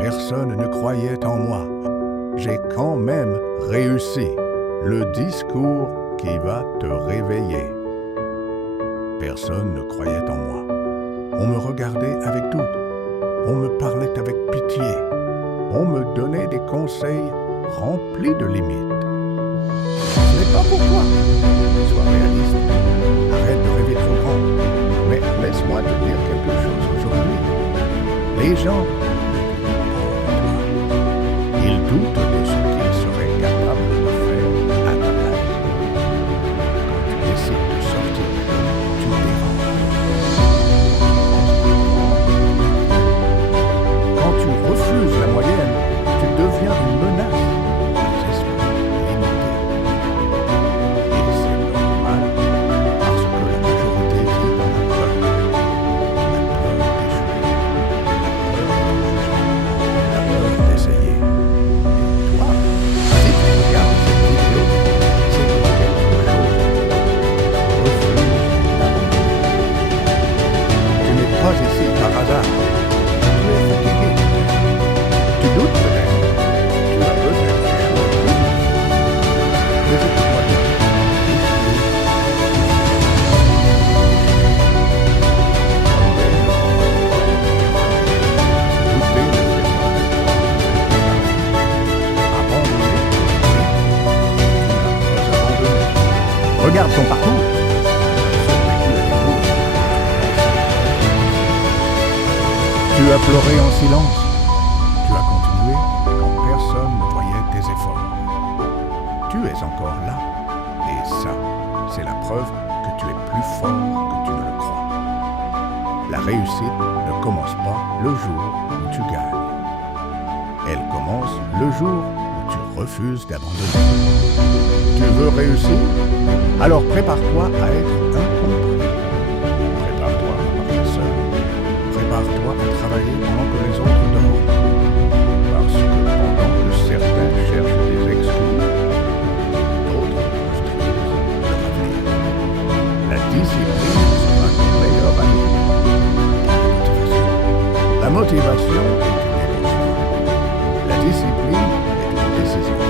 Personne ne croyait en moi. J'ai quand même réussi. Le discours qui va te réveiller. Personne ne croyait en moi. On me regardait avec doute. On me parlait avec pitié. On me donnait des conseils remplis de limites. Ce n'est pas pour toi. Sois réaliste. Arrête de rêver trop grand. Mais laisse-moi te dire quelque chose aujourd'hui. Les gens ils doutent de ce qu'ils seraient capables de faire à ta place. Quand tu décides de sortir, tu déranges. Quand tu refuses la moyenne, tu deviens une menace pour les esprits limités. Et c'est normal, parce que la majorité vit dans la peur. La peur d'échouer, la peur d'essayer. Pas ici par hasard. Tu es fatigué. Tu doutes peut-être. Tu as peut-être échoué. Mais écoute-moi bien. Regarde ton parcours. Tu as pleuré en silence. Tu as continué quand personne ne voyait tes efforts. Tu es encore là. Et ça, c'est la preuve que tu es plus fort que tu ne le crois. La réussite ne commence pas le jour où tu gagnes. Elle commence le jour où tu refuses d'abandonner. Tu veux réussir? Alors prépare-toi à être incompris. Prépare-toi à partir seul. Prépare-toi à travailler pendant que les autres dorment. Parce que pendant que certains cherchent des excuses, d'autres construisent leur avenir. La discipline sera ton meilleur ami. La motivation est une émotion. La discipline est une décision.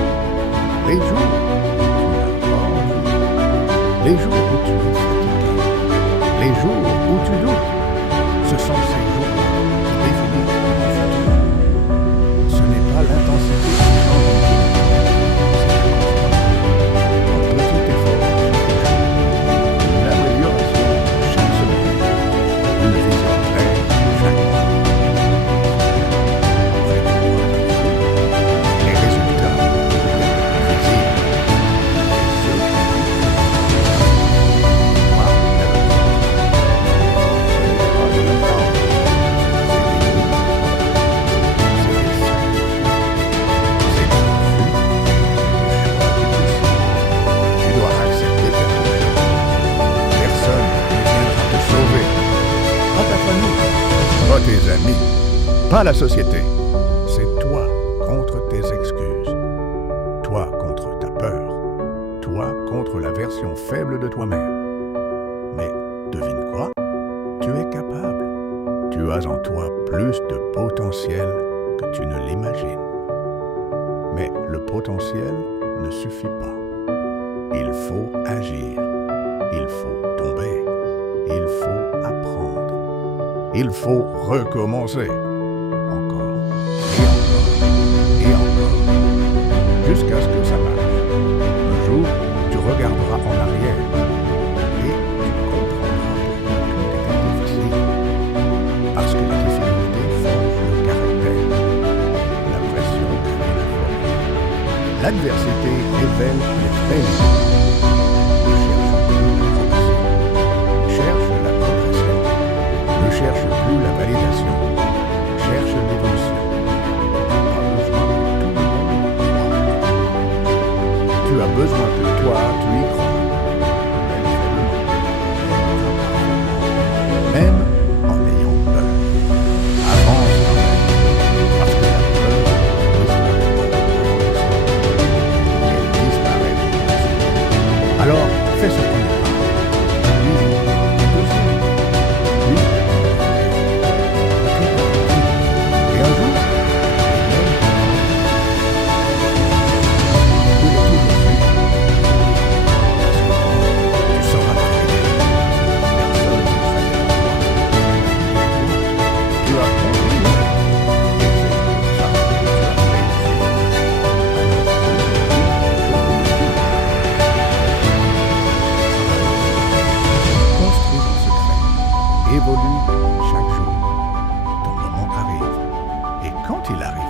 Les jours où tu n'as pas envie, les jours où tu es fatigué, les jours où tu doutes, ce sont ces jours-là qui définissent ton futur. Ce n'est pas l'intensité qui change, c'est un petit effort chaque jour, une amélioration chaque semaine, une vision claire chaque mois. Les résultats deviennent visibles. Pas tes amis, pas la société. C'est toi contre tes excuses. Toi contre ta peur. Toi contre la version faible de toi-même. Mais devine quoi? Tu es capable. Tu as en toi plus de potentiel que tu ne l'imagines. Mais le potentiel ne suffit pas. Il faut agir. Il faut tomber. Il faut apprendre. Il faut recommencer. Encore, et encore, jusqu'à ce que ça marche. Un jour, tu regarderas en arrière et tu comprendras pourquoi tout était difficile. Parce que les difficultés forgent le caractère. La pression crée la force. L'adversité révèle les faits. Ne cherche plus la validation, cherche l'évolution. Pas besoin que tout le monde croie. Tu as besoin que toi, tu y crois. Même en ayant peur. Avance quand même, parce que la peur disparaît. Alors, fais ce premier pas. Tu Quand il arrive,